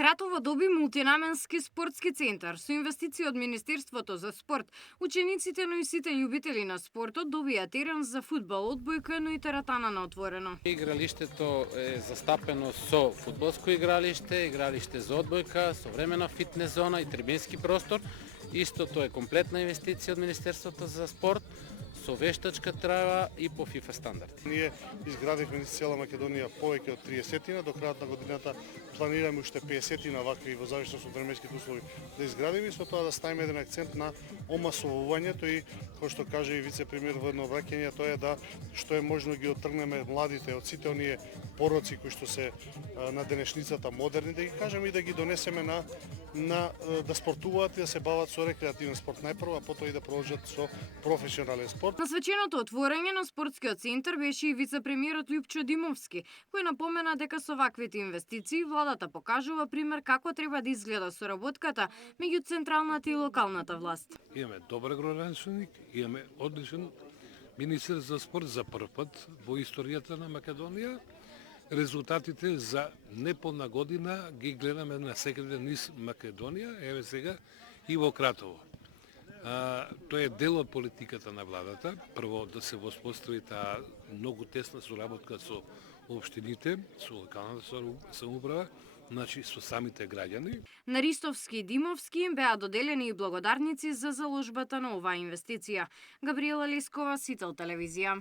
Кратово доби мултинаменски спортски центар. Со инвестиција од Министерството за спорт, учениците, но и сите љубители на спортот добија терен за фудбал, одбојка, но и тератана на отворено. Игралиштето е застапено со фудбалско игралиште, игралиште за одбојка, современа фитнес зона и трибински простор. Истото е комплетна инвестиција од Министерството за спорт, со вештачка трава и по ФИФА стандарди. Ние изградивме низ цела Македонија повеќе од 30 до крајот на годината планираме уште 50 вакви во зависност од временските услови да изградиме и со тоа да ставиме еден акцент на омасовувањето и кој што каже и вице-премиер во едно обраќање, тоа е да што е можно ги оттргнеме младите од сите оние пороци кои што се на денешницата модерни, да ги кажеме и да ги донесеме на да спортуваат и да се бават со рекреативен спорт најпрво, а потоа и да продолжат со професионален спорт. На свеченото отворање на спортскиот центар беше и вице-премиерот Љупчо Димовски, кој напомена дека со ваквите инвестиции владата покажува пример како треба да изгледа соработката меѓу централната и локалната власт. Имаме добар градоначелник, имаме одличен министер за спорт за прв пат во историјата на Македонија. Резултатите за неполна година ги гледаме на секаде низ Македонија, еве сега и во Кратово. Тоа е дел од политиката на владата. Прво да се воспостави таа многу тесна соработка со општините, со локалната самоуправа, значи со самите граѓани. На Ристовски и Димовски им беа доделени и благодарници за заложбата на оваа инвестиција. Габриела Лескова, Сител телевизија.